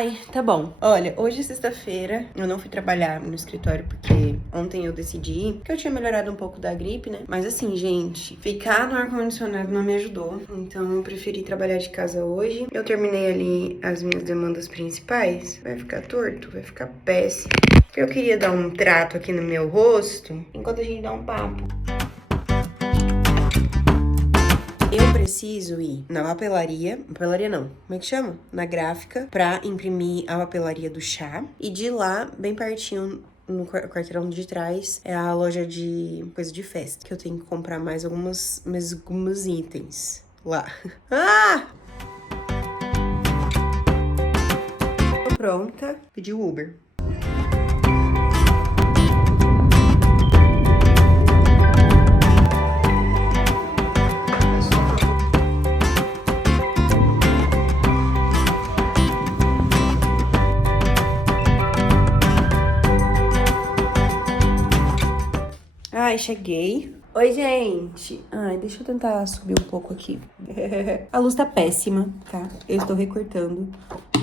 Ai, tá bom. Olha, hoje é sexta-feira, eu não fui trabalhar no escritório porque ontem eu decidi ir, porque eu tinha melhorado um pouco da gripe, né? Mas assim, gente, ficar no ar-condicionado não me ajudou, então eu preferi trabalhar de casa hoje. Eu terminei ali as minhas demandas principais. Vai ficar torto? Vai ficar péssimo. Eu queria dar um trato aqui no meu rosto enquanto a gente dá um papo. Eu preciso ir na papelaria não, como é que chama? Na gráfica, pra imprimir a papelaria do chá. E de lá, bem pertinho, no quarteirão de trás, é a loja de coisa de festa. Que eu tenho que comprar mais alguns itens lá. Ah! Tô pronta, pedi o Uber. Ai, cheguei. Oi, gente. Ai, deixa eu tentar subir um pouco aqui. A luz tá péssima, tá? Eu estou recortando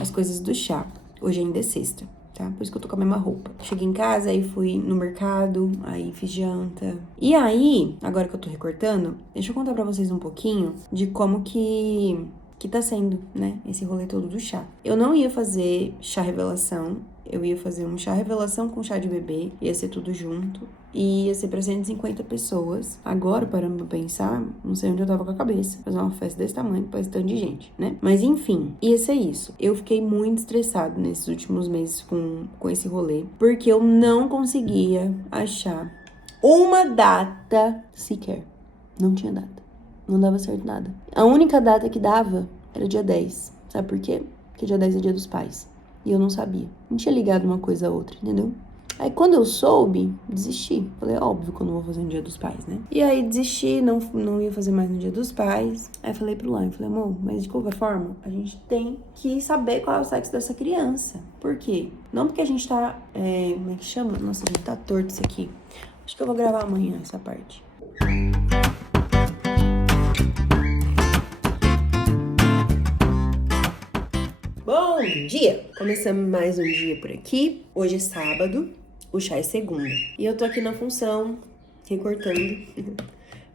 as coisas do chá. Hoje ainda é sexta, tá? Por isso que eu tô com a mesma roupa. Cheguei em casa, aí fui no mercado, aí fiz janta. E aí, agora que eu tô recortando, deixa eu contar pra vocês um pouquinho de como que tá sendo, né? Esse rolê todo do chá. Eu não ia fazer chá revelação. Eu ia fazer um chá revelação com chá de bebê. Ia ser tudo junto. E ia ser pra 150 pessoas. Agora, parando pra pensar, não sei onde eu tava com a cabeça. Fazer uma festa desse tamanho pra esse tanto de gente, né? Mas enfim, ia ser isso. Eu fiquei muito estressado nesses últimos meses com esse rolê. Porque eu não conseguia achar uma data sequer. Não tinha data. Não dava certo nada. A única data que dava era dia 10. Sabe por quê? Porque dia 10 é dia dos pais. E eu não sabia. Não tinha ligado uma coisa a outra, entendeu? Aí quando eu soube, desisti. Falei, óbvio que eu não vou fazer no dia dos pais, né? E aí desisti, não ia fazer mais no dia dos pais. Aí falei pro Lan, falei, amor, mas de qualquer forma, a gente tem que saber qual é o sexo dessa criança. Por quê? Não porque a gente tá, como é que chama? Nossa, gente, tá torto isso aqui. Acho que eu vou gravar amanhã essa parte. Bom dia! Começamos mais um dia por aqui. Hoje é sábado, o chá é segunda. E eu tô aqui na função, recortando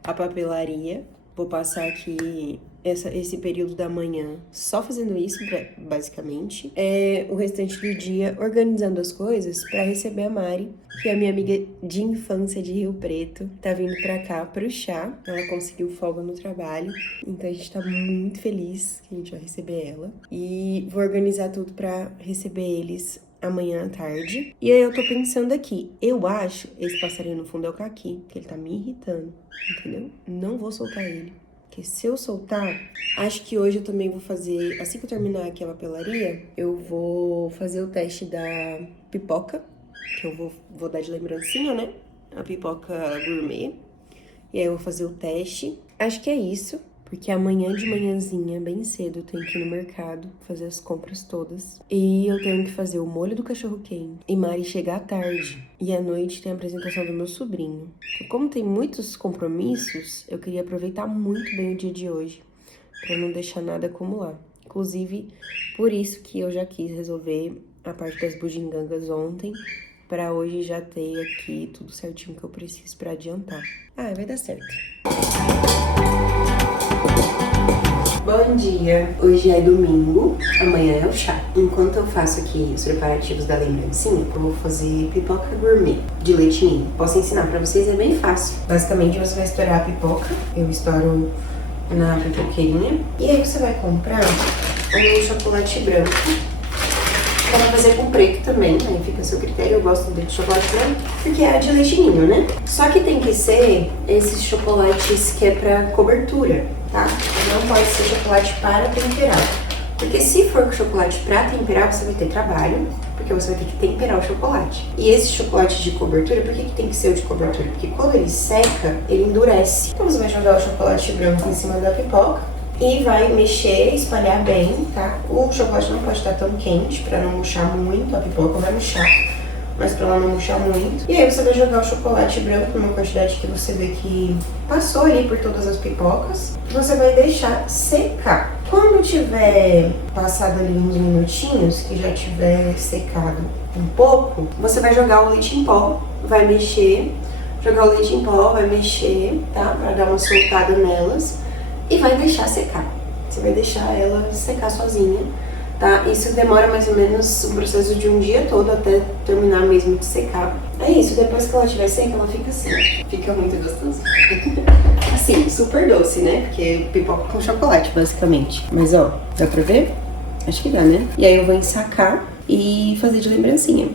a papelaria. Vou passar aqui esse período da manhã só fazendo isso, basicamente. O restante do dia organizando as coisas pra receber a Mari, que é a minha amiga de infância de Rio Preto. Tá vindo pra cá pro chá. Ela conseguiu folga no trabalho. Então a gente tá muito feliz que a gente vai receber ela. E vou organizar tudo pra receber eles amanhã à tarde. E aí eu tô pensando aqui, eu acho esse passarinho no fundo é o Caqui, que ele tá me irritando, entendeu? Não vou soltar ele. Porque se eu soltar, acho que hoje eu também vou fazer, assim que eu terminar aqui a papelaria, eu vou fazer o teste da pipoca, que eu vou dar de lembrancinha, né? A pipoca gourmet. E aí eu vou fazer o teste. Acho que é isso. Porque amanhã de manhãzinha, bem cedo, eu tenho que ir no mercado, fazer as compras todas. E eu tenho que fazer o molho do cachorro-quente. E Mari chega à tarde. E à noite tem a apresentação do meu sobrinho. Então, como tem muitos compromissos, eu queria aproveitar muito bem o dia de hoje. Pra não deixar nada acumular. Inclusive, por isso que eu já quis resolver a parte das bugigangas ontem. Pra hoje já ter aqui tudo certinho que eu preciso pra adiantar. Ah, vai dar certo. Bom dia, hoje é domingo, amanhã é o chá. Enquanto eu faço aqui os preparativos da lembrancinha, eu vou fazer pipoca gourmet de leite ninho. Posso ensinar pra vocês, é bem fácil. Basicamente você vai estourar a pipoca, eu estouro na pipoqueirinha. E aí você vai comprar um chocolate branco. Dá pra fazer com preto também, aí fica a seu critério. Eu gosto de chocolate branco porque é de leite ninho, né? Só que tem que ser esses chocolates que é pra cobertura, tá? Não pode ser chocolate para temperar. Porque se for chocolate pra temperar, você vai ter trabalho, porque você vai ter que temperar o chocolate. E esse chocolate de cobertura, por que tem que ser o de cobertura? Porque quando ele seca, ele endurece. Então você vai jogar o chocolate branco em cima da pipoca e vai mexer, espalhar bem, tá? O chocolate não pode estar tão quente pra não murchar muito, a pipoca vai murchar, mas pra ela não murchar muito. E aí você vai jogar o chocolate branco numa quantidade que você vê que passou ali por todas as pipocas. Você vai deixar secar. Quando tiver passado ali uns minutinhos, que já tiver secado um pouco, você vai jogar o leite em pó, vai mexer, jogar o leite em pó, vai mexer, tá? Pra dar uma soltada nelas e vai deixar secar. Você vai deixar ela secar sozinha, tá? Isso demora mais ou menos um processo de um dia todo até terminar mesmo de secar. É isso, depois que ela estiver seca, ela fica assim, fica muito gostosa. Assim, super doce, né? Porque pipoca com chocolate, basicamente. Mas ó, dá pra ver? Acho que dá, né? E aí eu vou ensacar e fazer de lembrancinha.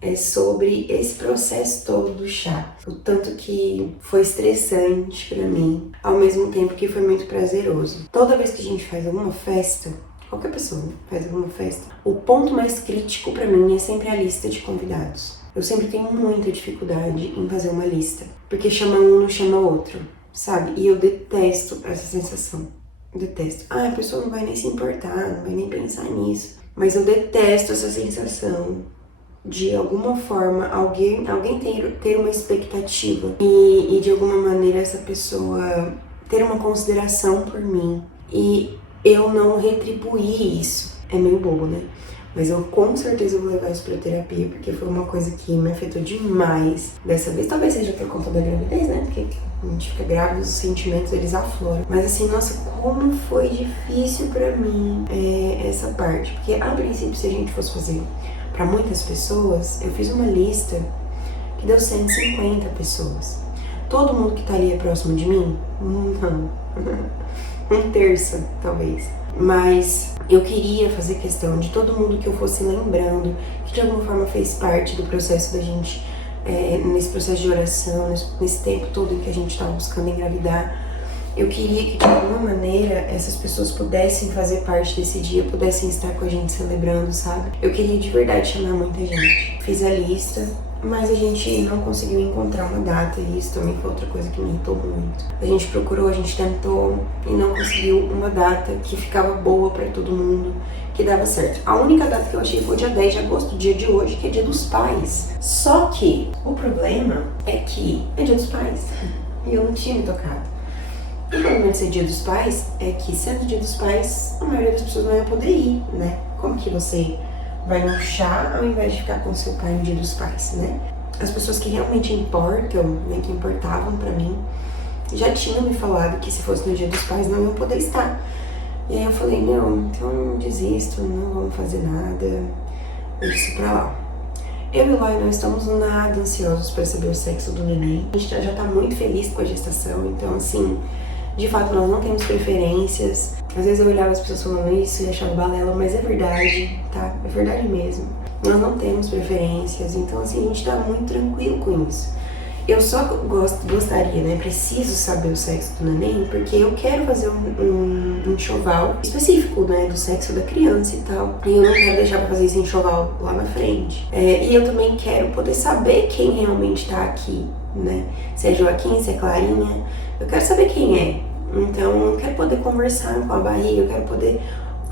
É sobre esse processo todo do chá. O tanto que foi estressante pra mim, ao mesmo tempo que foi muito prazeroso. Toda vez que a gente faz alguma festa, qualquer pessoa faz alguma festa, o ponto mais crítico pra mim é sempre a lista de convidados. Eu sempre tenho muita dificuldade em fazer uma lista, porque chama um não chama outro, sabe? E eu detesto essa sensação. Detesto. Ah, a pessoa não vai nem se importar, não vai nem pensar nisso. Mas eu detesto essa sensação de alguma forma alguém ter uma expectativa e de alguma maneira essa pessoa ter uma consideração por mim e eu não retribuir isso. É meio bobo, né? Mas eu com certeza vou levar isso pra terapia, porque foi uma coisa que me afetou demais dessa vez. Talvez seja por conta da gravidez, né? Porque a gente fica grávida, os sentimentos eles afloram. Mas assim, nossa, como foi difícil pra mim essa parte. Porque a princípio, se a gente fosse fazer pra muitas pessoas, eu fiz uma lista que deu 150 pessoas. Todo mundo que tá ali é próximo de mim? Não. Um terço, talvez. Mas eu queria fazer questão de todo mundo que eu fosse lembrando, que de alguma forma fez parte do processo da gente, nesse processo de oração, nesse tempo todo em que a gente estava buscando engravidar. Eu queria que de alguma maneira essas pessoas pudessem fazer parte desse dia, pudessem estar com a gente celebrando, sabe? Eu queria de verdade chamar muita gente. Fiz a lista, mas a gente não conseguiu encontrar uma data e isso também foi outra coisa que me irritou muito. A gente procurou, a gente tentou e não conseguiu uma data que ficava boa pra todo mundo, que dava certo. A única data que eu achei foi dia 10 de agosto, dia de hoje, que é dia dos pais. Só que o problema é que é dia dos pais e eu não tinha me tocado. O problema de ser dia dos pais é que, sendo dia dos pais, a maioria das pessoas não ia poder ir, né? Como que você vai no chá ao invés de ficar com seu pai no dia dos pais, né? As pessoas que realmente importam, né, que importavam pra mim, já tinham me falado que se fosse no dia dos pais não iam poder estar. E aí eu falei, não, então desisto, não vamos fazer nada, deixa isso pra lá. Eu e o Lai não estamos nada ansiosos pra saber o sexo do neném. A gente já tá muito feliz com a gestação, então assim, de fato nós não temos preferências. Às vezes eu olhava as pessoas falando isso e achava balela, mas é verdade, tá? É verdade mesmo. Nós não temos preferências, então assim, a gente tá muito tranquilo com isso. Eu só gostaria, né, preciso saber o sexo do neném, porque eu quero fazer um enxoval específico, né, do sexo da criança e tal. E eu não quero deixar pra fazer esse enxoval lá na frente. E eu também quero poder saber quem realmente tá aqui, né? Se é Joaquim, se é Clarinha. Eu quero saber quem é. Então, eu quero poder conversar com a barriga, eu quero poder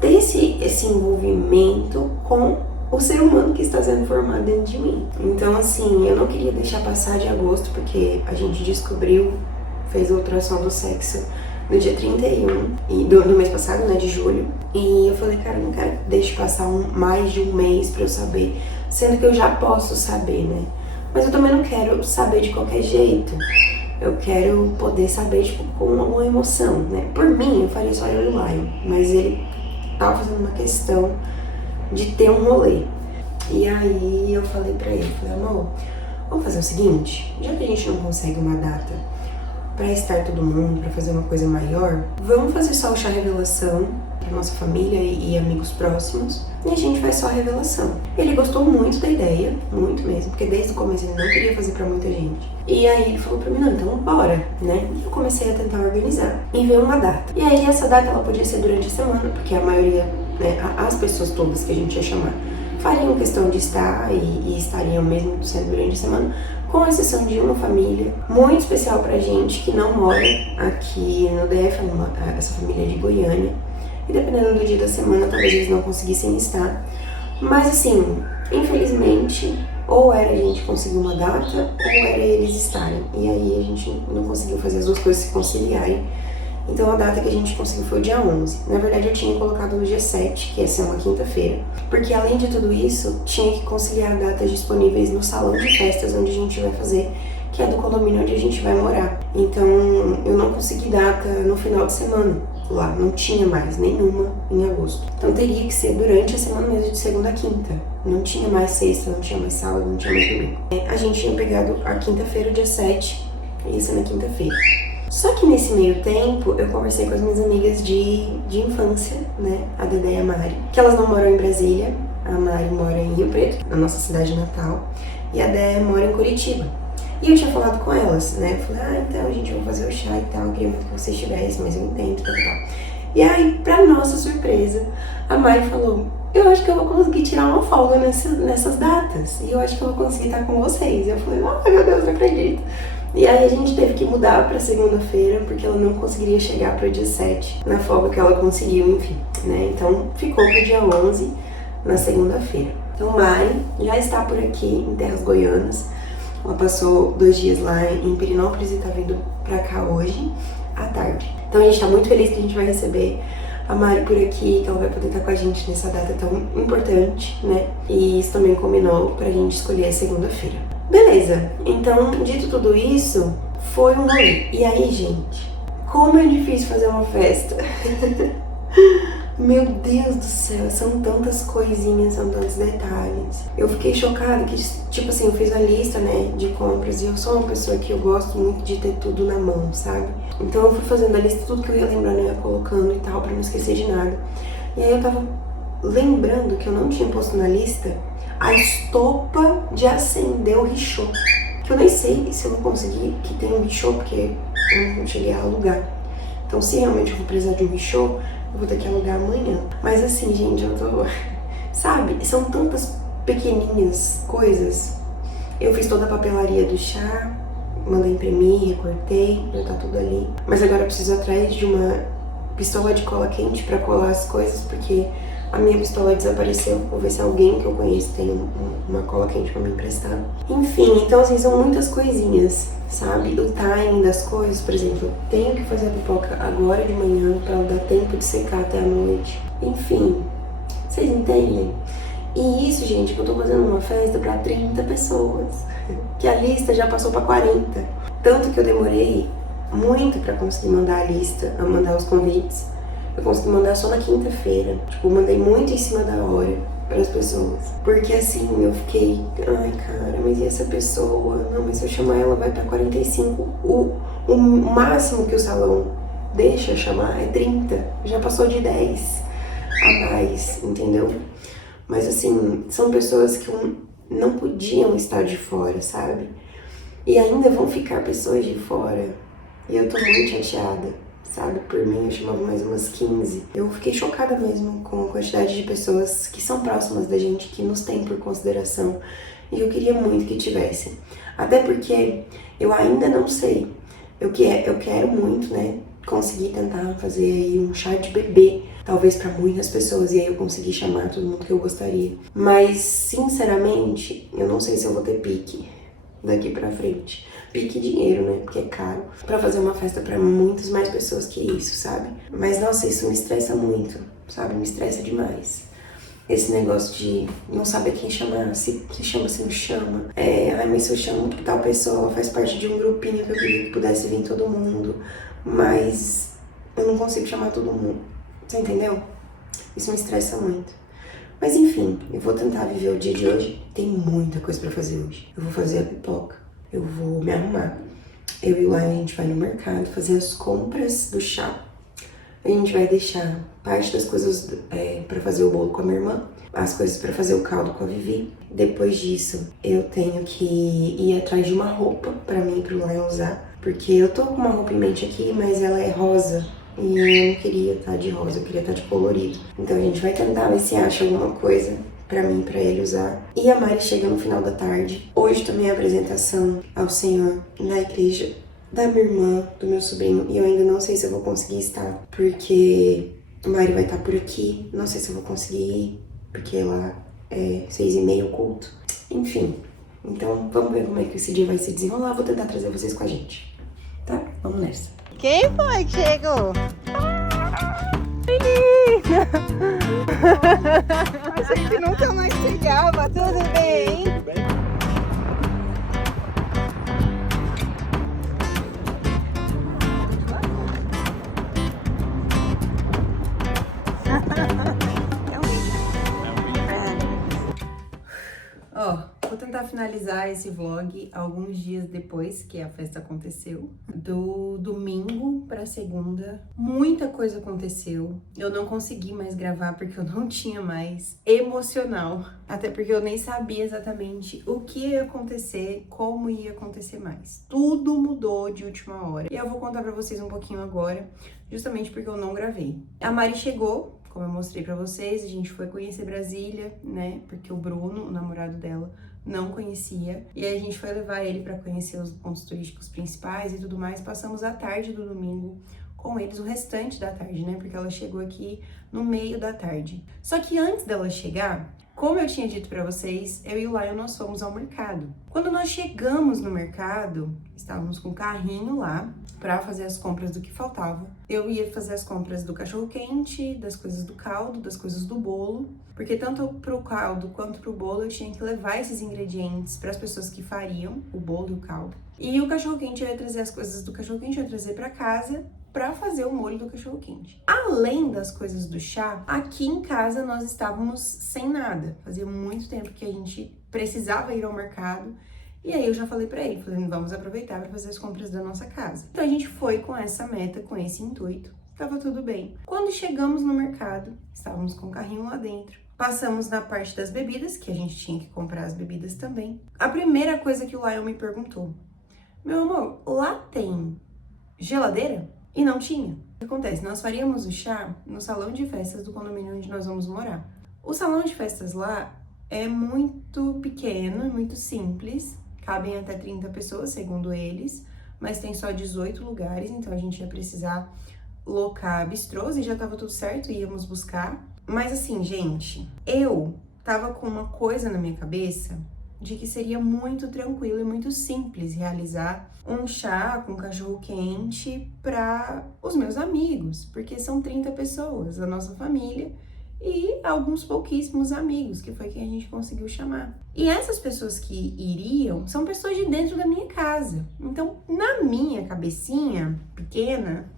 ter esse envolvimento com o ser humano que está sendo formado dentro de mim. Então, assim, eu não queria deixar passar de agosto, porque a gente descobriu, fez a ultrassom do sexo no dia 31 do mês passado, né, de julho. E eu falei, cara, eu não quero deixar passar mais de um mês pra eu saber, sendo que eu já posso saber, né? Mas eu também não quero saber de qualquer jeito. Eu quero poder saber, tipo, com uma emoção, né? Por mim, eu faria só eu e o Lion, mas ele tava fazendo uma questão de ter um rolê. E aí eu falei pra ele, falei, amor, vamos fazer o seguinte, já que a gente não consegue uma data pra estar todo mundo, pra fazer uma coisa maior, vamos fazer só o chá revelação pra nossa família e amigos próximos, e a gente faz só a revelação. Ele gostou muito da ideia, muito mesmo, porque desde o começo ele não queria fazer pra muita gente. E aí ele falou pra mim, não, então bora, né? E eu comecei a tentar organizar e ver uma data. E aí essa data ela podia ser durante a semana, porque a maioria, né, as pessoas todas que a gente ia chamar fariam questão de estar e estariam mesmo sendo durante a semana, com exceção de uma família muito especial pra gente que não mora aqui no DF, essa família é de Goiânia. E dependendo do dia da semana, talvez eles não conseguissem estar. Mas assim, infelizmente, ou era a gente conseguir uma data, ou era eles estarem. E aí a gente não conseguiu fazer as duas coisas se conciliarem. Então a data que a gente conseguiu foi o dia 11. Na verdade eu tinha colocado no dia 7, que ia ser uma quinta-feira, porque além de tudo isso, tinha que conciliar datas disponíveis no salão de festas onde a gente vai fazer, que é do condomínio onde a gente vai morar. Então eu não consegui data no final de semana lá, não tinha mais nenhuma em agosto. Então teria que ser durante a semana mesmo, de segunda a quinta. Não tinha mais sexta, não tinha mais sábado, não tinha mais domingo. A gente tinha pegado a quinta-feira, o dia 7, isso na quinta-feira. Só que nesse meio tempo, eu conversei com as minhas amigas de infância, né? A Dedé e a Mari, que elas não moram em Brasília. A Mari mora em Rio Preto, na nossa cidade natal, e a Dedé mora em Curitiba. E eu tinha falado com elas, né? Eu falei, então, gente, eu vou fazer o chá e tal, eu queria muito que vocês tivessem, mas eu entendo, tal. E aí, pra nossa surpresa, a Mari falou, eu acho que eu vou conseguir tirar uma folga nessas datas, e eu acho que eu vou conseguir estar com vocês. E eu falei, ai meu Deus, não acredito. E aí a gente teve que mudar pra segunda-feira, porque ela não conseguiria chegar pro dia 7, na folga que ela conseguiu, enfim, né? Então ficou pro dia 11, na segunda-feira. Então Mari já está por aqui, em Terras Goianas. Ela passou 2 dias lá em Pirinópolis e tá vindo pra cá hoje, à tarde. Então a gente tá muito feliz que a gente vai receber a Mari por aqui, que ela vai poder estar com a gente nessa data tão importante, né? E isso também combinou pra gente escolher a segunda-feira. Beleza, então, dito tudo isso, foi um rolê. E aí, gente, como é difícil fazer uma festa. Meu Deus do céu, são tantas coisinhas, são tantos detalhes. Eu fiquei chocada que, tipo assim, eu fiz a lista, né, de compras e eu sou uma pessoa que eu gosto muito de ter tudo na mão, sabe? Então eu fui fazendo a lista, tudo que eu ia lembrando, eu ia colocando e tal, pra não esquecer de nada. E aí eu tava lembrando que eu não tinha posto na lista a estopa de acender o richô. Que eu nem sei se eu vou conseguir que tenha um richô, porque eu não cheguei a alugar. Então se realmente eu vou precisar de um richô, eu vou ter que alugar amanhã. Mas assim, gente, eu tô... Sabe, são tantas pequenininhas coisas. Eu fiz toda a papelaria do chá, mandei imprimir, recortei, já tá tudo ali. Mas agora eu preciso ir atrás de uma pistola de cola quente pra colar as coisas, porque a minha pistola desapareceu. Vou ver se alguém que eu conheço tem uma cola quente pra me emprestar. Enfim, então assim, são muitas coisinhas, sabe? O timing das coisas, por exemplo, eu tenho que fazer a pipoca agora de manhã pra ela dar tempo de secar até a noite. Enfim, vocês entendem? E isso, gente, que eu tô fazendo uma festa pra 30 pessoas, que a lista já passou pra 40. Tanto que eu demorei muito pra conseguir mandar a lista, a mandar os convites. Eu consegui mandar só na quinta-feira. Tipo, eu mandei muito em cima da hora para as pessoas. Porque assim, eu fiquei, ai cara, mas e essa pessoa? Não, mas se eu chamar ela vai pra 45. O máximo que o salão deixa eu chamar é 30. Já passou de 10 a mais, entendeu? Mas assim, são pessoas que não podiam estar de fora, sabe? E ainda vão ficar pessoas de fora. E eu tô muito chateada, sabe? Por mim, eu chamava mais umas 15. Eu fiquei chocada mesmo com a quantidade de pessoas que são próximas da gente, que nos têm por consideração. E eu queria muito que tivessem. Até porque eu ainda não sei. Eu quero muito, né? Conseguir tentar fazer aí um chá de bebê, talvez pra muitas pessoas, e aí eu conseguir chamar todo mundo que eu gostaria. Mas, sinceramente, eu não sei se eu vou ter pique daqui pra frente. Pique dinheiro, né? Porque é caro. Pra fazer uma festa pra muitas mais pessoas que isso, sabe? Mas, nossa, isso me estressa muito, sabe? Me estressa demais. Esse negócio de não saber quem chamar, se chama, se não chama. Ai, mas se eu chamo tal pessoa, faz parte de um grupinho que eu queria que pudesse vir todo mundo. Mas eu não consigo chamar todo mundo. Você entendeu? Isso me estressa muito. Mas enfim, eu vou tentar viver o dia de hoje. Tem muita coisa pra fazer hoje. Eu vou fazer a pipoca. Eu vou me arrumar. Eu e o Lion, a gente vai no mercado fazer as compras do chá. A gente vai deixar parte das coisas pra fazer o bolo com a minha irmã. As coisas pra fazer o caldo com a Vivi. Depois disso, eu tenho que ir atrás de uma roupa pra mim e pro Lion usar. Porque eu tô com uma roupa em mente aqui, mas ela é rosa. E eu não queria estar de rosa, eu queria estar de colorido. Então a gente vai tentar ver se acha alguma coisa pra mim, pra ele usar. E a Mari chega no final da tarde. Hoje também é a apresentação ao Senhor na igreja da minha irmã, do meu sobrinho. E eu ainda não sei se eu vou conseguir estar, porque a Mari vai estar por aqui. Não sei se eu vou conseguir ir, porque lá é 6h30 o culto. Enfim, então vamos ver como é que esse dia vai se desenrolar. Vou tentar trazer vocês com a gente, tá? Vamos nessa. Quem foi que chegou? Menina! A gente nunca mais chegava, tudo bem? Tudo bem? Ó, vou tentar finalizar esse vlog alguns dias depois que a festa aconteceu. Do domingo pra segunda, muita coisa aconteceu. Eu não consegui mais gravar porque eu não tinha mais emocional. Até porque eu nem sabia exatamente o que ia acontecer, como ia acontecer mais. Tudo mudou de última hora. E eu vou contar pra vocês um pouquinho agora, justamente porque eu não gravei. A Mari chegou, como eu mostrei pra vocês, a gente foi conhecer Brasília, né? Porque o Bruno, o namorado dela, não conhecia. E aí a gente foi levar ele pra conhecer os pontos turísticos principais e tudo mais. Passamos a tarde do domingo com eles, o restante da tarde, né? Porque ela chegou aqui no meio da tarde. Só que antes dela chegar, como eu tinha dito pra vocês, eu e o Lion, nós fomos ao mercado. Quando nós chegamos no mercado, estávamos com o carrinho lá pra fazer as compras do que faltava. Eu ia fazer as compras do cachorro-quente, das coisas do caldo, das coisas do bolo, porque tanto pro caldo quanto pro bolo eu tinha que levar esses ingredientes para as pessoas que fariam o bolo e o caldo. E o cachorro-quente eu ia trazer as coisas do cachorro-quente, eu ia trazer pra casa para fazer o molho do cachorro-quente. Além das coisas do chá, aqui em casa nós estávamos sem nada. Fazia muito tempo que a gente precisava ir ao mercado. E aí eu já falei pra ele, falei, vamos aproveitar para fazer as compras da nossa casa. Então a gente foi com essa meta, com esse intuito. Tava tudo bem. Quando chegamos no mercado, estávamos com o carrinho lá dentro. Passamos na parte das bebidas, que a gente tinha que comprar as bebidas também. A primeira coisa que o Lion me perguntou: meu amor, lá tem geladeira? E não tinha. O que acontece? Nós faríamos o chá no salão de festas do condomínio onde nós vamos morar. O salão de festas lá é muito pequeno, muito simples. Cabem até 30 pessoas, segundo eles, mas tem só 18 lugares, então a gente ia precisar locar bistrôs e já tava tudo certo, íamos buscar. Mas assim, gente, eu tava com uma coisa na minha cabeça de que seria muito tranquilo e muito simples realizar um chá com cachorro quente para os meus amigos, porque são 30 pessoas, a nossa família, e alguns pouquíssimos amigos, que foi quem a gente conseguiu chamar. E essas pessoas que iriam são pessoas de dentro da minha casa. Então, na minha cabecinha pequena,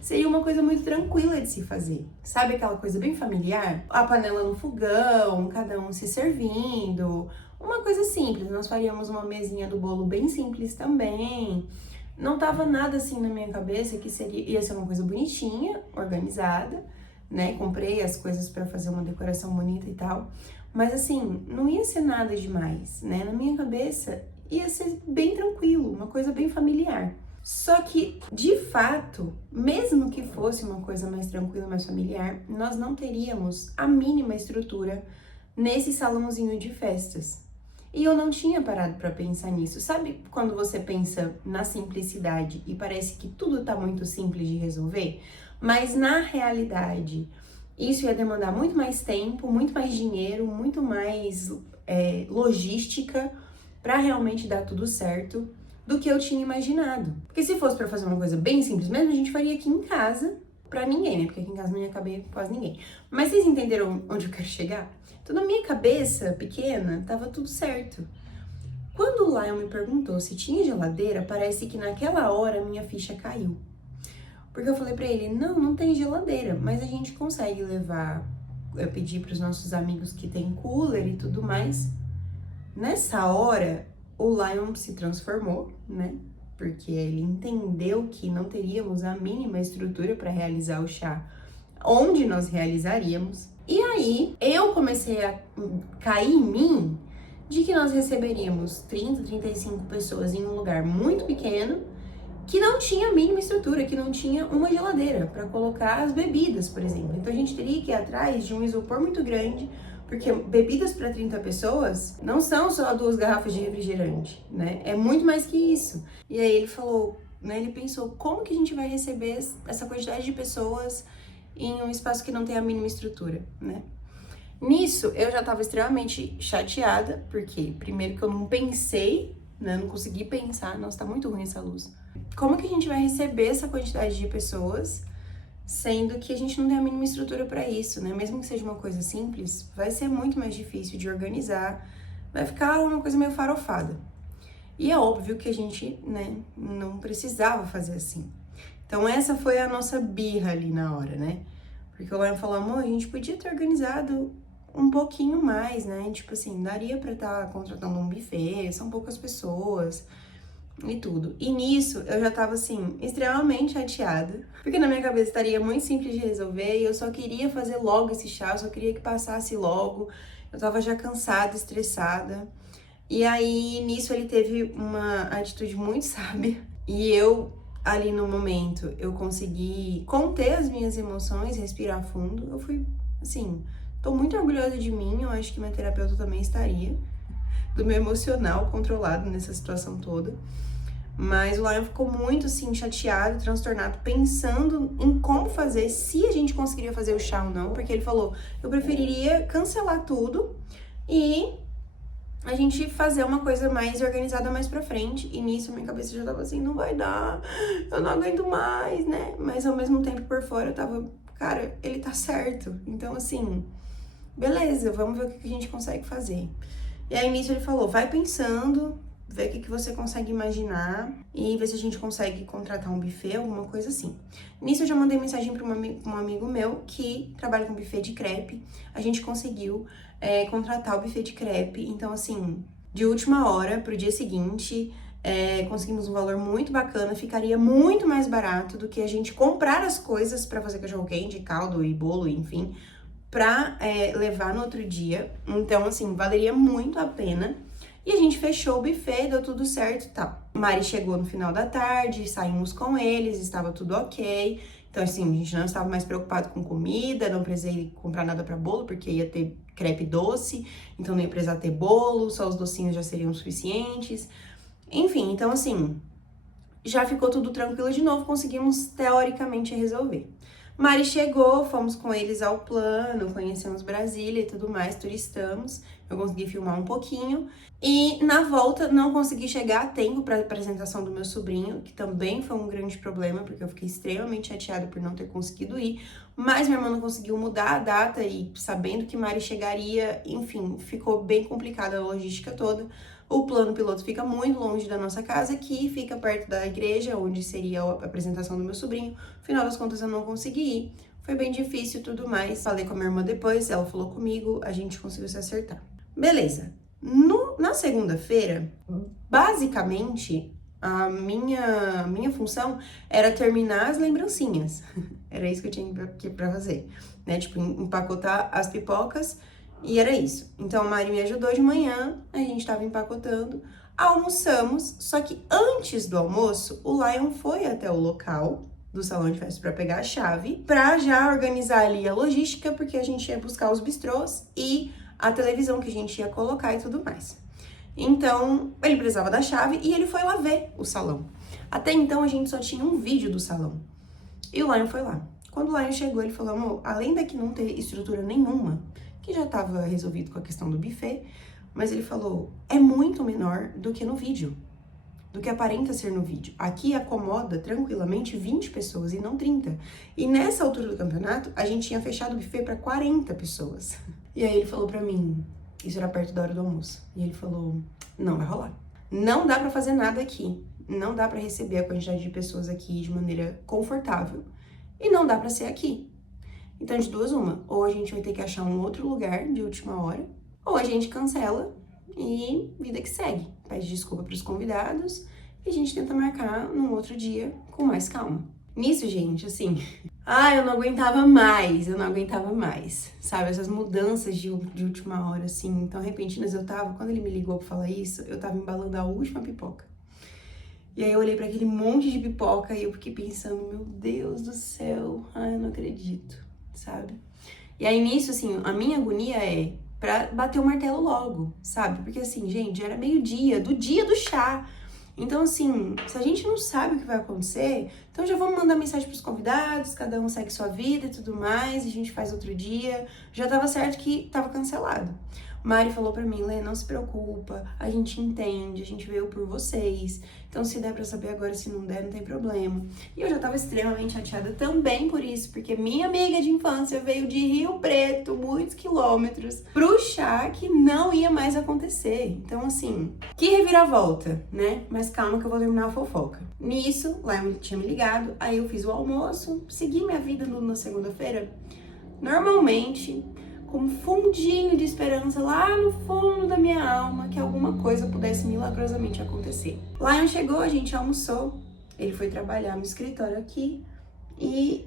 seria uma coisa muito tranquila de se fazer. Sabe aquela coisa bem familiar? A panela no fogão, cada um se servindo, uma coisa simples. Nós faríamos uma mesinha do bolo bem simples também. Não tava nada assim na minha cabeça que ia ser uma coisa bonitinha, organizada, né? Comprei as coisas para fazer uma decoração bonita e tal. Mas assim, não ia ser nada demais, né? Na minha cabeça ia ser bem tranquilo, uma coisa bem familiar. Só que, de fato, mesmo que fosse uma coisa mais tranquila, mais familiar, nós não teríamos a mínima estrutura nesse salãozinho de festas. E eu não tinha parado para pensar nisso. Sabe quando você pensa na simplicidade e parece que tudo tá muito simples de resolver? Mas na realidade, isso ia demandar muito mais tempo, muito mais dinheiro, muito mais logística para realmente dar tudo certo do que eu tinha imaginado. Porque se fosse para fazer uma coisa bem simples mesmo, a gente faria aqui em casa pra ninguém, né? Porque aqui em casa não ia caber quase ninguém. Mas vocês entenderam onde eu quero chegar? Então, na minha cabeça pequena, tava tudo certo. Quando o Lion me perguntou se tinha geladeira, parece que naquela hora minha ficha caiu. Porque eu falei pra ele, não tem geladeira, mas a gente consegue levar. Eu pedi pros nossos amigos que tem cooler e tudo mais. Nessa hora, o Lion se transformou, né? Porque ele entendeu que não teríamos a mínima estrutura para realizar o chá onde nós realizaríamos. E aí, eu comecei a cair em mim de que nós receberíamos 30, 35 pessoas em um lugar muito pequeno, que não tinha a mínima estrutura, que não tinha uma geladeira para colocar as bebidas, por exemplo. Então a gente teria que ir atrás de um isopor muito grande, porque bebidas para 30 pessoas não são só 2 garrafas de refrigerante, né? É muito mais que isso. E aí ele falou, né? Ele pensou, como que a gente vai receber essa quantidade de pessoas em um espaço que não tem a mínima estrutura, né? Nisso, eu já tava extremamente chateada, porque primeiro que eu não pensei, né? Não consegui pensar, nossa, tá muito ruim essa luz. Como que a gente vai receber essa quantidade de pessoas, sendo que a gente não tem a mínima estrutura para isso, né? Mesmo que seja uma coisa simples, vai ser muito mais difícil de organizar, vai ficar uma coisa meio farofada. E é óbvio que a gente, né, não precisava fazer assim. Então essa foi a nossa birra ali na hora, né? Porque o Lion falou, amor, a gente podia ter organizado um pouquinho mais, né? Tipo assim, daria pra estar contratando um buffet, são poucas pessoas e tudo. E nisso eu já tava assim, extremamente chateada, porque na minha cabeça estaria muito simples de resolver e eu só queria fazer logo esse chá, eu só queria que passasse logo. Eu tava já cansada, estressada. E aí, nisso, ele teve uma atitude muito sábia. E eu, ali no momento, eu consegui conter as minhas emoções, respirar fundo. Eu fui, assim, tô muito orgulhosa de mim. Eu acho que minha terapeuta também estaria. Do meu emocional controlado nessa situação toda. Mas o Lion ficou muito, assim, chateado, transtornado, pensando em como fazer, se a gente conseguiria fazer o chá ou não. Porque ele falou, eu preferiria cancelar tudo e a gente fazer uma coisa mais organizada mais pra frente. E nisso minha cabeça já tava assim, não vai dar, eu não aguento mais, né? Mas ao mesmo tempo por fora eu tava, cara, ele tá certo. Então assim, beleza, vamos ver o que a gente consegue fazer. E aí nisso ele falou, vai pensando, vê o que você consegue imaginar e ver se a gente consegue contratar um buffet, alguma coisa assim. Nisso eu já mandei mensagem para um amigo meu que trabalha com buffet de crepe. A gente conseguiu contratar o buffet de crepe. Então, assim, de última hora pro dia seguinte, conseguimos um valor muito bacana. Ficaria muito mais barato do que a gente comprar as coisas para fazer cachorro-quente, caldo e bolo, enfim, pra levar no outro dia. Então, assim, valeria muito a pena. E a gente fechou o buffet, deu tudo certo e tal. Mari chegou no final da tarde, saímos com eles, estava tudo ok. Então, assim, a gente não estava mais preocupado com comida, não precisei comprar nada para bolo, porque ia ter crepe doce, então não ia precisar ter bolo, só os docinhos já seriam suficientes. Enfim, então, assim, já ficou tudo tranquilo de novo, conseguimos teoricamente resolver. Mari chegou, fomos com eles ao plano, conhecemos Brasília e tudo mais, turistamos. Eu consegui filmar um pouquinho. E na volta não consegui chegar a tempo para a apresentação do meu sobrinho, que também foi um grande problema, porque eu fiquei extremamente chateada por não ter conseguido ir. Mas minha irmã não conseguiu mudar a data e sabendo que Mari chegaria, enfim, ficou bem complicada a logística toda. O plano piloto fica muito longe da nossa casa, que fica perto da igreja, onde seria a apresentação do meu sobrinho. No final das contas, eu não consegui ir. Foi bem difícil e tudo mais. Falei com a minha irmã depois, ela falou comigo, a gente conseguiu se acertar. Beleza. Na segunda-feira, basicamente, a minha função era terminar as lembrancinhas. Era isso que eu tinha pra fazer, né? Tipo, empacotar as pipocas. E era isso. Então, a Mari me ajudou de manhã, a gente tava empacotando, almoçamos, só que antes do almoço, o Lion foi até o local do salão de festa para pegar a chave, pra já organizar ali a logística, porque a gente ia buscar os bistrôs e a televisão que a gente ia colocar e tudo mais. Então, ele precisava da chave e ele foi lá ver o salão. Até então, a gente só tinha um vídeo do salão. E o Lion foi lá. Quando o Lion chegou, ele falou, amor, além daqui não ter estrutura nenhuma, que já estava resolvido com a questão do buffet, mas ele falou, é muito menor do que no vídeo, do que aparenta ser no vídeo. Aqui acomoda tranquilamente 20 pessoas e não 30. E nessa altura do campeonato, a gente tinha fechado o buffet para 40 pessoas. E aí ele falou pra mim, isso era perto da hora do almoço, e ele falou, não vai rolar. Não dá pra fazer nada aqui, não dá pra receber a quantidade de pessoas aqui de maneira confortável, e não dá pra ser aqui. Então, de duas, uma. Ou a gente vai ter que achar um outro lugar de última hora, ou a gente cancela e vida que segue. Pede desculpa pros convidados e a gente tenta marcar num outro dia com mais calma. Nisso, gente, assim... eu não aguentava mais, sabe? Essas mudanças de última hora, assim, tão repentinas eu tava... Quando ele me ligou pra falar isso, eu tava embalando a última pipoca. E aí eu olhei pra aquele monte de pipoca e eu fiquei pensando, meu Deus do céu, eu não acredito, sabe? E aí nisso, assim, a minha agonia é pra bater o martelo logo, sabe? Porque assim, gente, já era meio-dia, do dia do chá. Então, assim, se a gente não sabe o que vai acontecer, então já vamos mandar mensagem pros convidados, cada um segue sua vida e tudo mais, a gente faz outro dia. Já tava certo que tava cancelado. Mari falou pra mim, Lê, não se preocupa, a gente entende, a gente veio por vocês, então se der pra saber agora, se não der, não tem problema. E eu já tava extremamente chateada também por isso, porque minha amiga de infância veio de Rio Preto, muitos quilômetros, pro chá que não ia mais acontecer. Então, assim, que reviravolta, né? Mas calma que eu vou terminar a fofoca. Nisso, lá ele tinha me ligado, aí eu fiz o almoço, segui minha vida na segunda-feira, normalmente, com um fundinho de esperança lá no fundo da minha alma que alguma coisa pudesse milagrosamente acontecer. Lion chegou, a gente almoçou, ele foi trabalhar no escritório aqui e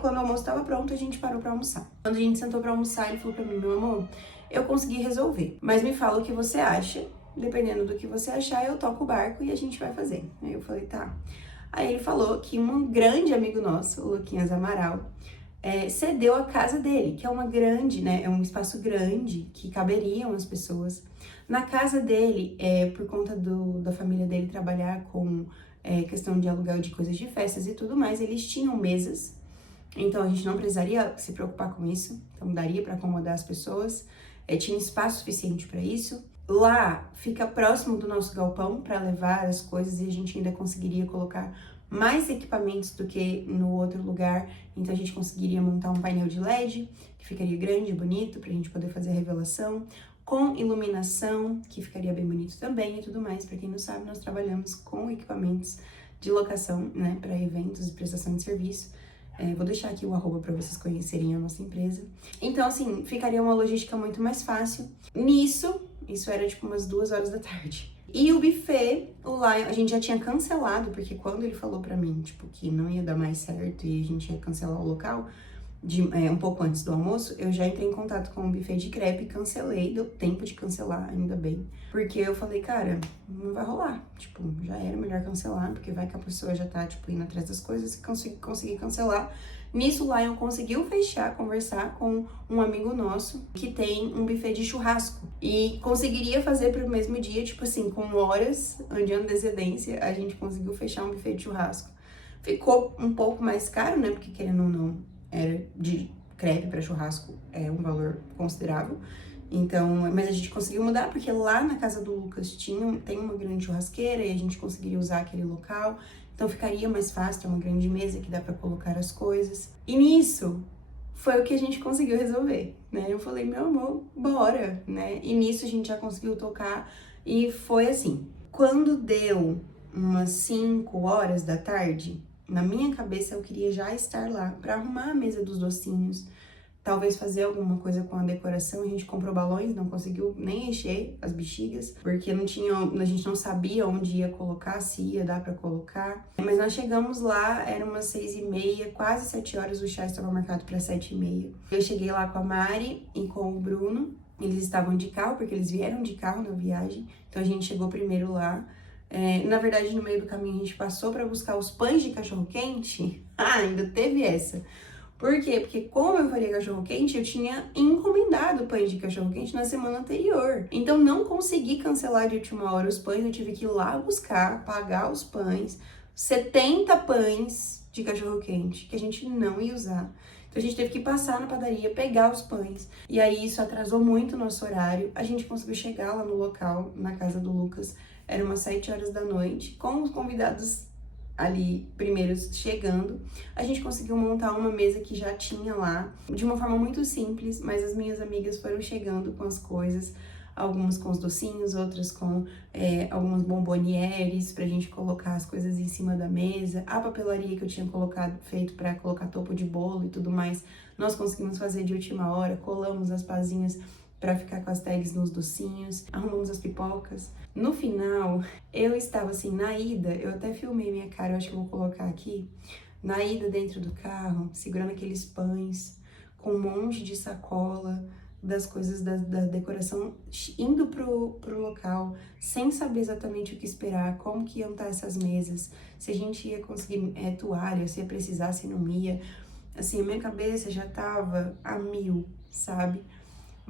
quando o almoço estava pronto, a gente parou para almoçar. Quando a gente sentou para almoçar, ele falou para mim, meu amor, eu consegui resolver, mas me fala o que você acha, dependendo do que você achar, eu toco o barco e a gente vai fazer. Aí eu falei, tá. Aí ele falou que um grande amigo nosso, o Luquinhas Amaral, cedeu a casa dele, que é uma grande, né, é um espaço grande, que caberiam as pessoas. Na casa dele, por conta da família dele trabalhar com questão de aluguel de coisas de festas e tudo mais, eles tinham mesas, então a gente não precisaria se preocupar com isso, então daria para acomodar as pessoas, tinha espaço suficiente para isso. Lá fica próximo do nosso galpão para levar as coisas e a gente ainda conseguiria colocar mais equipamentos do que no outro lugar, então a gente conseguiria montar um painel de LED, que ficaria grande, bonito, pra gente poder fazer a revelação, com iluminação, que ficaria bem bonito também e tudo mais. Pra quem não sabe, nós trabalhamos com equipamentos de locação, né, para eventos e prestação de serviço. Vou deixar aqui o @, para vocês conhecerem a nossa empresa. Então, assim, ficaria uma logística muito mais fácil. Nisso, isso era tipo umas 2 horas da tarde. E o buffet, o Lion, a gente já tinha cancelado, porque quando ele falou pra mim, tipo, que não ia dar mais certo e a gente ia cancelar o local, um pouco antes do almoço, eu já entrei em contato com o buffet de crepe e cancelei, deu tempo de cancelar, ainda bem. Porque eu falei, cara, não vai rolar, tipo, já era melhor cancelar, porque vai que a pessoa já tá, tipo, indo atrás das coisas e conseguir cancelar. Nisso, o Lion conseguiu conversar com um amigo nosso que tem um buffet de churrasco e conseguiria fazer pro mesmo dia, tipo assim, com horas de antecedência, a gente conseguiu fechar um buffet de churrasco. Ficou um pouco mais caro, né, porque querendo ou não, era de crepe para churrasco, é um valor considerável. Então, mas a gente conseguiu mudar, porque lá na casa do Lucas tem uma grande churrasqueira e a gente conseguiria usar aquele local. Então ficaria mais fácil, é uma grande mesa que dá para colocar as coisas. E nisso, foi o que a gente conseguiu resolver, né? Eu falei, meu amor, bora, né? E nisso a gente já conseguiu tocar e foi assim. Quando deu umas 5 horas da tarde, na minha cabeça eu queria já estar lá para arrumar a mesa dos docinhos, talvez fazer alguma coisa com a decoração. A gente comprou balões, não conseguiu nem encher as bexigas, porque a gente não sabia onde ia colocar, se ia dar para colocar. Mas nós chegamos lá, era umas 6h30, quase 7 horas, o chá estava marcado para 7h30. Eu cheguei lá com a Mari e com o Bruno, eles estavam de carro, porque eles vieram de carro na viagem, então a gente chegou primeiro lá. Na verdade, no meio do caminho, a gente passou para buscar os pães de cachorro-quente. Ainda teve essa. Por quê? Porque como eu faria cachorro-quente, eu tinha encomendado pães de cachorro-quente na semana anterior. Então, não consegui cancelar de última hora os pães, eu tive que ir lá buscar, pagar os pães. 70 pães de cachorro-quente, que a gente não ia usar. Então, a gente teve que passar na padaria, pegar os pães. E aí, isso atrasou muito o nosso horário. A gente conseguiu chegar lá no local, na casa do Lucas. Era umas 7 horas da noite, com os convidados ali primeiros chegando, a gente conseguiu montar uma mesa que já tinha lá, de uma forma muito simples, mas as minhas amigas foram chegando com as coisas, algumas com os docinhos, outras com algumas bombonieres pra gente colocar as coisas em cima da mesa, a papelaria que eu tinha feito pra colocar topo de bolo e tudo mais, nós conseguimos fazer de última hora, colamos as pazinhas pra ficar com as tags nos docinhos, arrumamos as pipocas. No final, eu estava assim, na ida, eu até filmei minha cara, eu acho que eu vou colocar aqui, na ida dentro do carro, segurando aqueles pães, com um monte de sacola, das coisas da decoração, indo pro local, sem saber exatamente o que esperar, como que iam estar essas mesas, se a gente ia conseguir toalha, se ia precisar, se não ia. Assim, a minha cabeça já tava a 1000, sabe?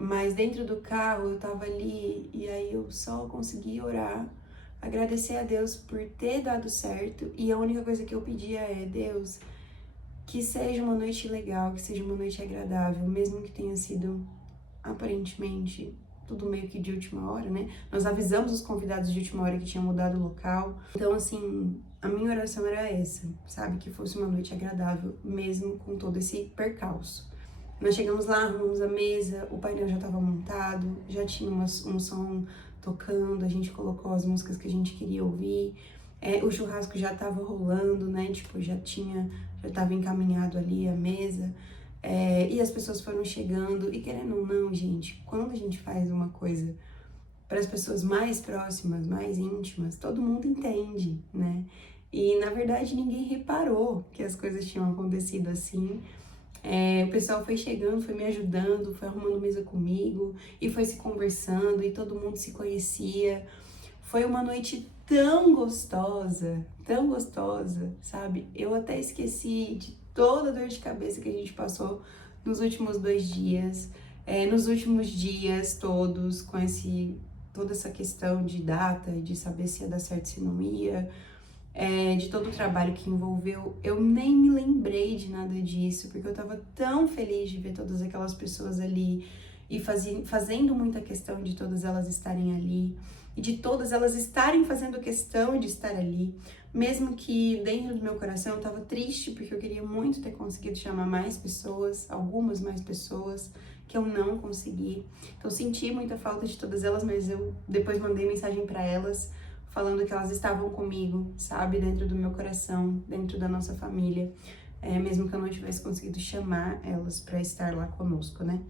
Mas dentro do carro eu tava ali e aí eu só consegui orar, agradecer a Deus por ter dado certo, e a única coisa que eu pedia é, Deus, que seja uma noite legal, que seja uma noite agradável, mesmo que tenha sido aparentemente tudo meio que de última hora, né? Nós avisamos os convidados de última hora que tinha mudado o local. Então, assim, a minha oração era essa, sabe? Que fosse uma noite agradável, mesmo com todo esse percalço. Nós chegamos lá, arrumamos a mesa, o painel já estava montado, já tinha um som tocando, a gente colocou as músicas que a gente queria ouvir. O churrasco já estava rolando, né? Tipo, já estava encaminhado ali a mesa. E as pessoas foram chegando. E querendo ou não, gente, quando a gente faz uma coisa para as pessoas mais próximas, mais íntimas, todo mundo entende, né? E, na verdade, ninguém reparou que as coisas tinham acontecido assim. O pessoal foi chegando, foi me ajudando, foi arrumando mesa comigo e foi se conversando e todo mundo se conhecia. Foi uma noite tão gostosa, sabe? Eu até esqueci de toda a dor de cabeça que a gente passou nos últimos 2 dias, nos últimos dias todos, com toda essa questão de data, de saber se ia dar certo, se não ia, de todo o trabalho que envolveu. Eu nem me lembrei de nada disso, porque eu tava tão feliz de ver todas aquelas pessoas ali e fazendo muita questão de todas elas estarem ali. E de todas elas estarem fazendo questão de estar ali, mesmo que dentro do meu coração eu tava triste, porque eu queria muito ter conseguido chamar mais pessoas, algumas mais pessoas, que eu não consegui. Então senti muita falta de todas elas, mas eu depois mandei mensagem para elas, falando que elas estavam comigo, sabe, dentro do meu coração, dentro da nossa família, mesmo que eu não tivesse conseguido chamar elas para estar lá conosco, né?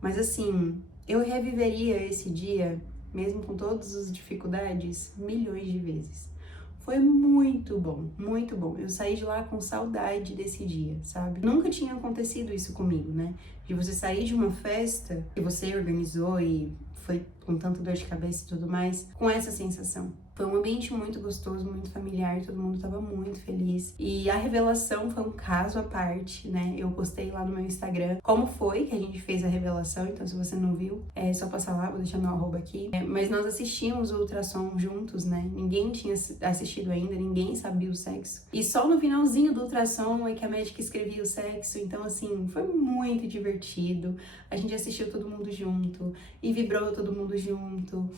Mas assim, eu reviveria esse dia, mesmo com todas as dificuldades, milhões de vezes. Foi muito bom, muito bom. Eu saí de lá com saudade desse dia, sabe? Nunca tinha acontecido isso comigo, né? De você sair de uma festa que você organizou e foi com tanta dor de cabeça e tudo mais, com essa sensação. Foi um ambiente muito gostoso, muito familiar, todo mundo tava muito feliz. E a revelação foi um caso à parte, né? Eu postei lá no meu Instagram como foi que a gente fez a revelação, então se você não viu, é só passar lá, vou deixar meu arroba aqui. Mas nós assistimos o ultrassom juntos, né? Ninguém tinha assistido ainda, ninguém sabia o sexo. E só no finalzinho do ultrassom é que a médica escrevia o sexo, então assim, foi muito divertido. A gente assistiu todo mundo junto e vibrou todo mundo junto.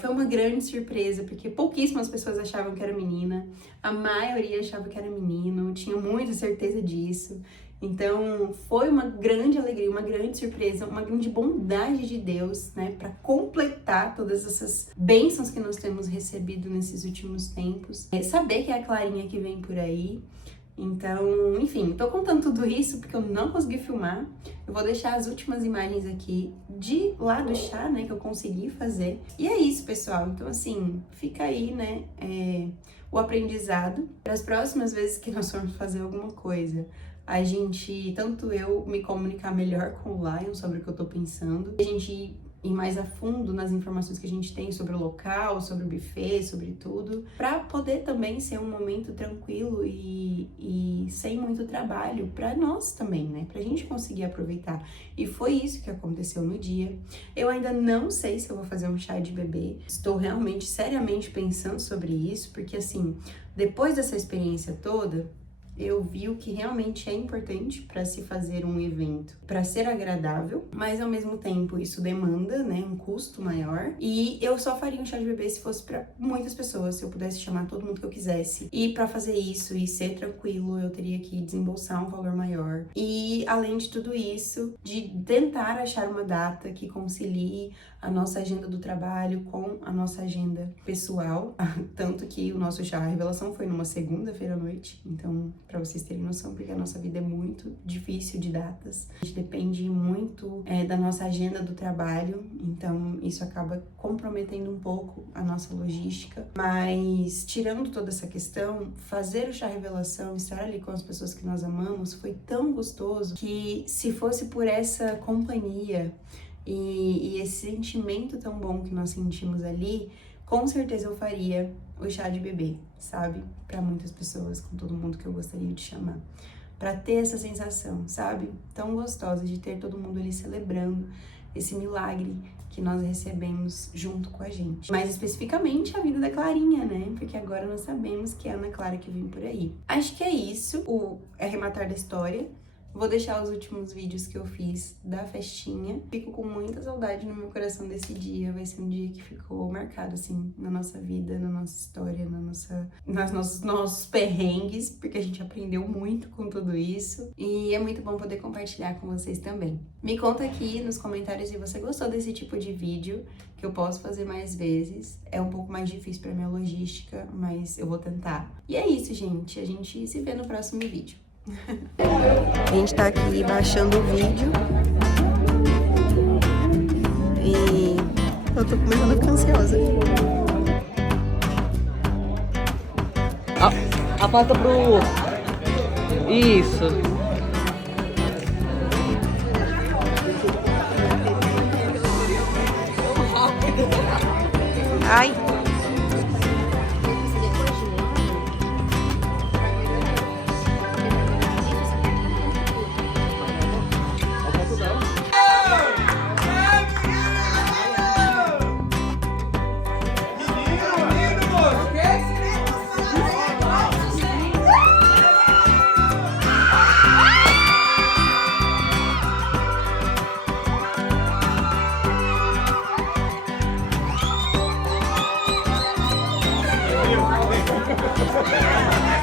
Foi uma grande surpresa, porque pouquíssimas pessoas achavam que era menina, a maioria achava que era menino, tinha muita certeza disso. Então, foi uma grande alegria, uma grande surpresa, uma grande bondade de Deus, né, para completar todas essas bênçãos que nós temos recebido nesses últimos tempos. Saber que é a Clarinha que vem por aí. Então, enfim, tô contando tudo isso porque eu não consegui filmar. Eu vou deixar as últimas imagens aqui de lá do chá, né, que eu consegui fazer. E é isso, pessoal. Então, assim, fica aí, né, o aprendizado para as próximas vezes que nós formos fazer alguma coisa. A gente, tanto eu me comunicar melhor com o Lion sobre o que eu tô pensando, a gente ir mais a fundo nas informações que a gente tem sobre o local, sobre o buffet, sobre tudo, para poder também ser um momento tranquilo e sem muito trabalho para nós também, né? Pra gente conseguir aproveitar. E foi isso que aconteceu no dia. Eu ainda não sei se eu vou fazer um chá de bebê. Estou realmente, seriamente pensando sobre isso, porque assim, depois dessa experiência toda, eu vi o que realmente é importante para se fazer um evento, para ser agradável, mas ao mesmo tempo isso demanda, né, um custo maior. E eu só faria um chá de bebê se fosse para muitas pessoas, se eu pudesse chamar todo mundo que eu quisesse. E para fazer isso e ser tranquilo, eu teria que desembolsar um valor maior. E além de tudo isso, de tentar achar uma data que concilie a nossa agenda do trabalho com a nossa agenda pessoal, tanto que o nosso chá, a revelação foi numa segunda-feira à noite, então para vocês terem noção, porque a nossa vida é muito difícil de datas, a gente depende muito da nossa agenda do trabalho, então isso acaba comprometendo um pouco a nossa logística, mas tirando toda essa questão, fazer o chá revelação, estar ali com as pessoas que nós amamos, foi tão gostoso que se fosse por essa companhia e esse sentimento tão bom que nós sentimos ali, com certeza eu faria o chá de bebê, sabe? Para muitas pessoas, com todo mundo que eu gostaria de chamar. Para ter essa sensação, sabe? Tão gostosa de ter todo mundo ali celebrando esse milagre que nós recebemos junto com a gente. Mais especificamente a vida da Clarinha, né? Porque agora nós sabemos que é a Ana Clara que vem por aí. Acho que é isso, o arrematar da história. Vou deixar os últimos vídeos que eu fiz da festinha. Fico com muita saudade no meu coração desse dia. Vai ser um dia que ficou marcado, assim, na nossa vida, na nossa história, nos nossos perrengues, porque a gente aprendeu muito com tudo isso. E é muito bom poder compartilhar com vocês também. Me conta aqui nos comentários se você gostou desse tipo de vídeo, que eu posso fazer mais vezes. É um pouco mais difícil pra minha logística, mas eu vou tentar. E é isso, gente. A gente se vê no próximo vídeo. A gente tá aqui baixando o vídeo e eu tô começando a ficar ansiosa. Aponta pro... Isso. Ai! Ha ha ha!